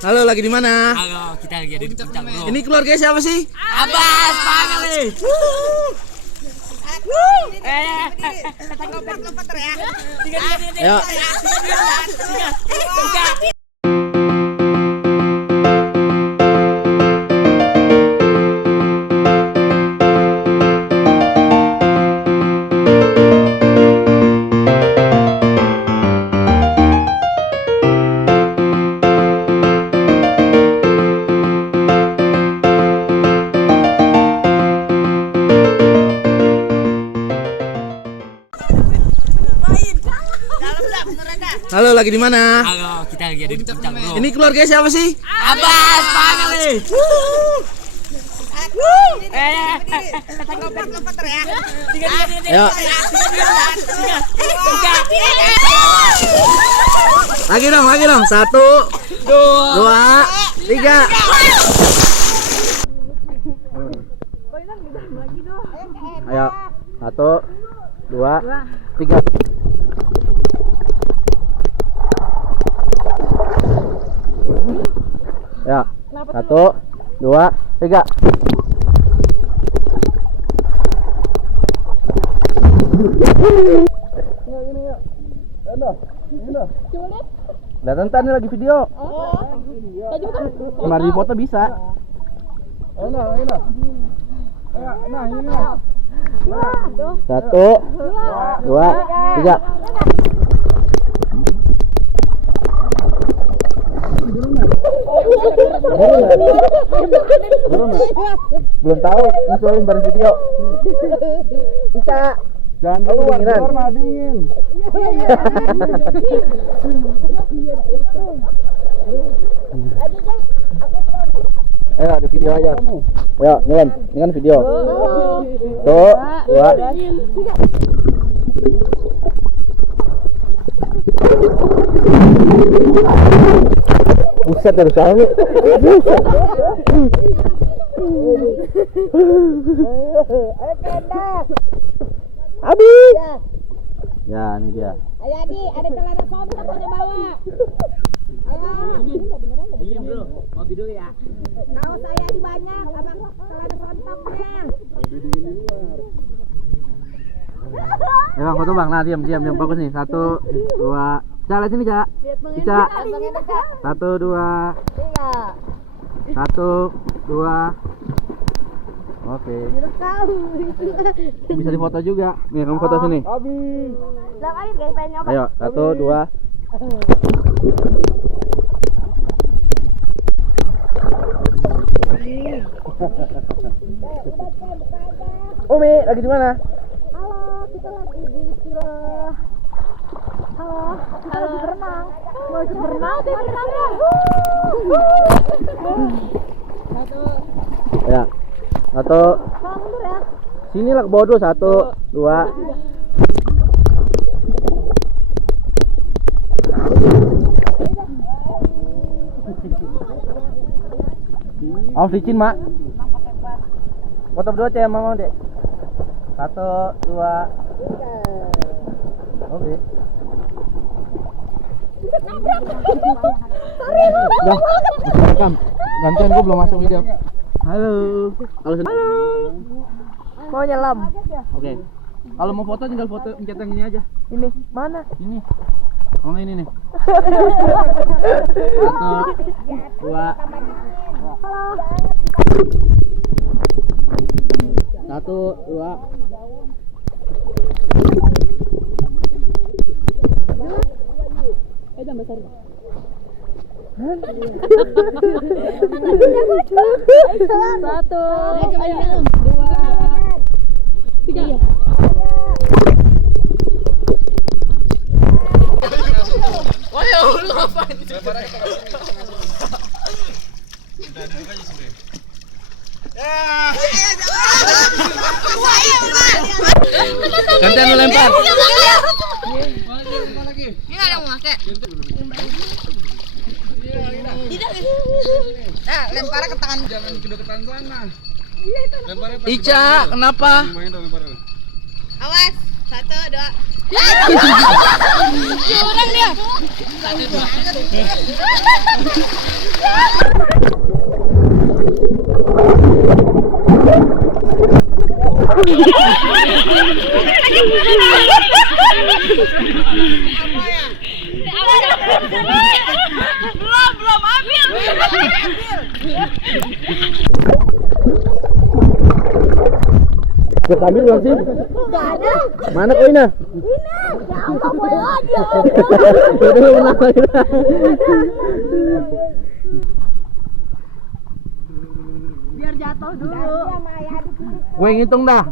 Halo, lagi di mana? Halo, kita lagi ada di puncak, bro. Ini keluarga siapa sih? Abbas, Pak. Ayo. Halo, lagi di mana? Halo, kita lagi ada di puncak, bro. Ini keluarga siapa sih? Abbas, Pak. Ayo. Lagi dong. 1, 2, 3. Ayo. 1, 2, 3. Ya. 1, 2, 3. Udah nonton nih lagi video. Kemarin di foto bisa. Satu, 2, 3. Belum tahu, ngesualin bareng video. Ica, jangan keluar mah dingin. Ayo, ada video aja. Ayo, jalan video. Tuh, 2. Buset dari sana. Abi. Ya, ini dia. Ayo Adi, ada celana sontak pada bawa. Diam, bro. Ngopi dulu ya. Kalau saya di banyak, abang celana sontoknya. Ya bang, foto bang. Nah, diam. Bagus nih. 1, 2. Cak, lihat sini, Cak. Ica. 1, 2. 1, 2. Oke. Bisa difoto juga. Nih, kamu foto sini. Ayo, 1, 2. Umi, lagi di mana? Halo, kita lagi di Villa. Halo, kita lagi berenang. Mau ikut berenang? Berenangnya. Ya. 1. Kalau mundur ya. Sini lah ke bawah dulu. 1, 2. Awas licin, Mak. Foto berdua aja Mama, Dek. 1, 2. Oke. Udah. Rekam. Gantian, gua belum masuk video. Halo. Halo. Mau nyelam. Oke. Kalau mau foto tinggal foto pencet yang ini aja. Ini mana? Ini. Oh, ini nih. 1, 2. 1, 2. Jangan besar. Satu, 2, 3. Wayo, lu ngapain? Gantian lu lempar. Ini ada yang mau pakai. Lempar ke tangan. Jangan kedekatan sana. Ica, kenapa? Awas. 1, 2. Curang dia. 1, 2. Belum ambil. Siap ambil belum sih? Enggak ada. Mana koinnya? Ini. Ya, kamu aja. Udah menang lagi. Biar jatuh dulu. Gue ngitung dah.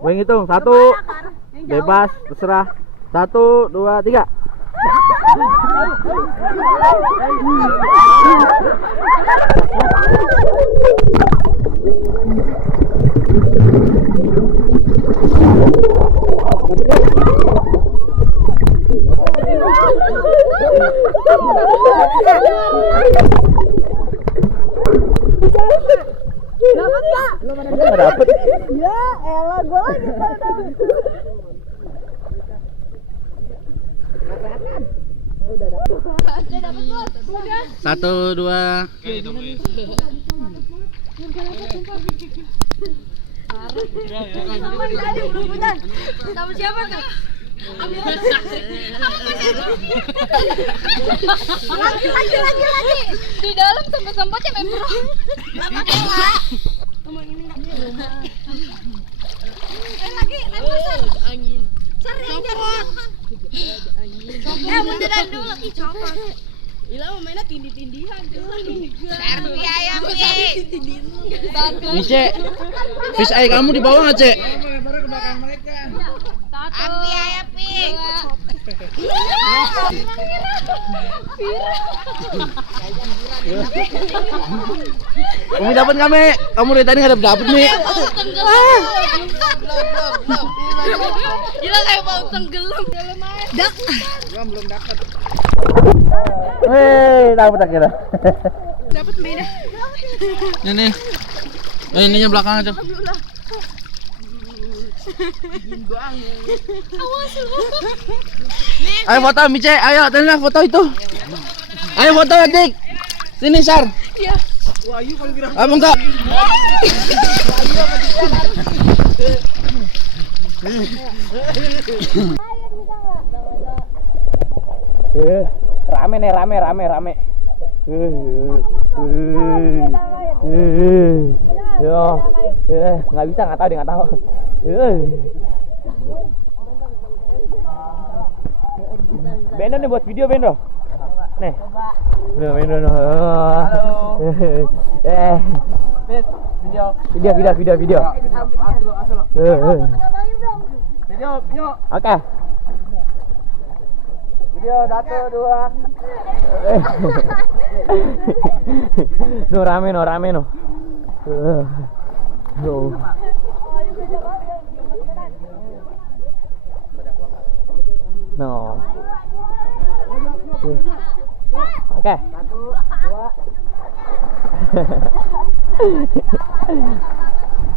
Gue ngitung 1. Bebas, terserah. 1, 2, 3. Dapat enggak? Enggak dapet. Ya, elah gua lagi pada. Udah dapat. Udah dapat, Bos. Udah. 1, 2. Sama siapa tuh? Ambil lagi. Di dalam sampah-sampahnya member. Lama kela. Ngomong ini enggak. Lagi, lempar angin. Sering copot. Munduran dulu. Ih, copot. Ila mau mainnya tindih-tindihan dulu. Serbi ayam, Ini, Cek. Fish eye kamu di bawah nggak, Cek? Api ayam, Pik. Kamu dapat nggak, Me? Kamu dari tadi nggak dapet, Me. Belum. Gila kayak mau tenggelam. Belum dapat. Hei, dapat akhirnya. Dapat beda. Nih. Ininya belakang aja. Ayo foto, Mice. Ayo, tanya foto itu. Ayo foto, adik. Sini, Sar. Iya. Apa enggak? Rame nih, rame. Yo, nggak bisa, nggak tahu. Bendo nih buat video, Bendo. Nih. Bendo. Halo. Video. Video, yuk. Oke. Video 1, 2. No rame no. No. Oke. 1,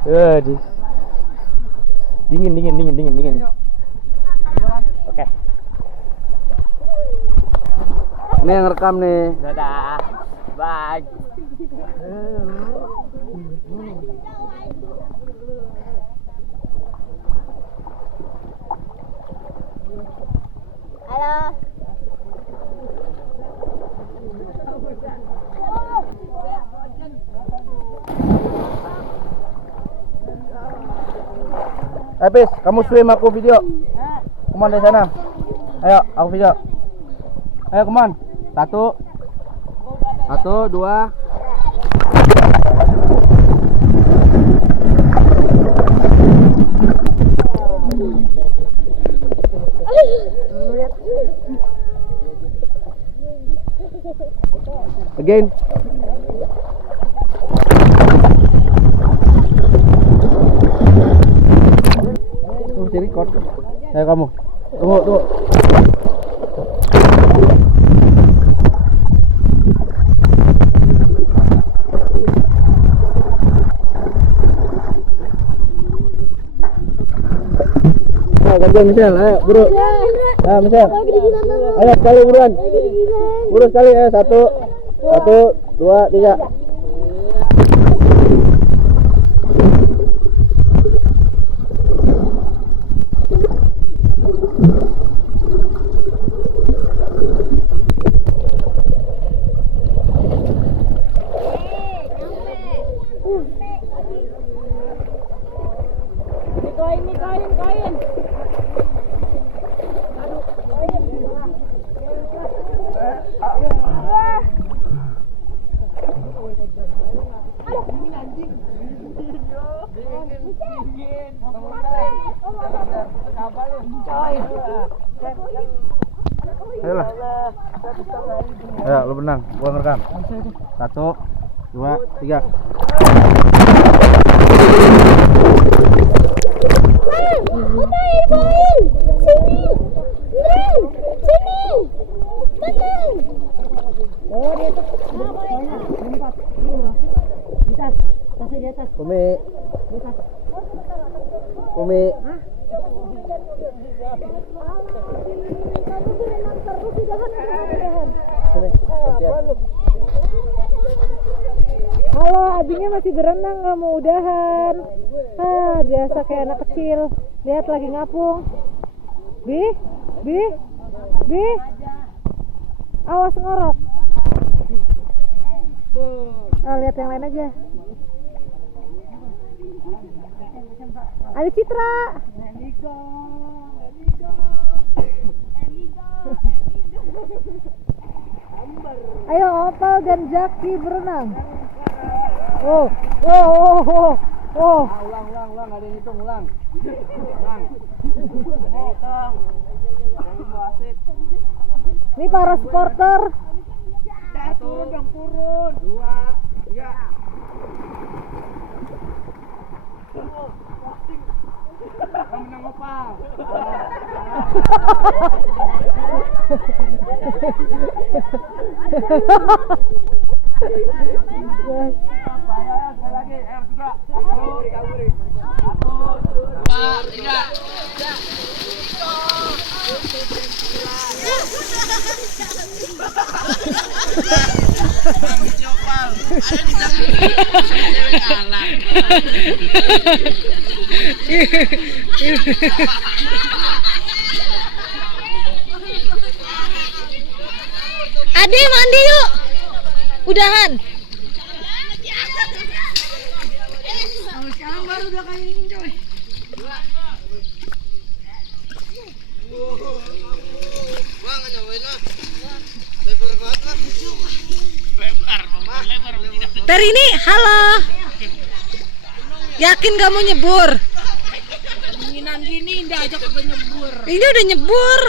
2. Dingin. Oke. Ini yang rekam nih. Dadah. Bye. Halo. Habis, kamu swim aku video. Come on dari sana. Ayo, aku video. Ayo, come on. 1, 2. Again. Masih record. Ayo kamu. Tunggu. Gantian Michelle, ayo buru. Nah, Michelle. Ayo sekali buruan. Buru sekali, ayo 1, 2, 3. Ayolah. Ayo, lu menang. Gua ngerekam. 1, 2, 3. Sini. Sini. Tenang. Oh, di atas. Lompat. Di atas. Tasnya di atas. Umi. Di atas. Umi. Halo, abinya masih berenang, nggak mau udahan. Biasa kayak anak kecil. Lihat lagi ngapung. Bi. Awas ngorok. Lihat yang lain aja. Ada Citra. Ayo Opal dan Jaki berenang. Oh. Ulang, ada yang hitung, ulang. Ini para supporter. Turun. 2, 3. Menang Opal. Ade mandi yuk. Udahan. Sekarang baru udah kayak ini coy. Bang, nyobain lah. Lebar banget lah. Terini, halo. Yakin gak mau nyebur? Dinginan gini, indah aja kagak nyebur. Ini udah nyebur.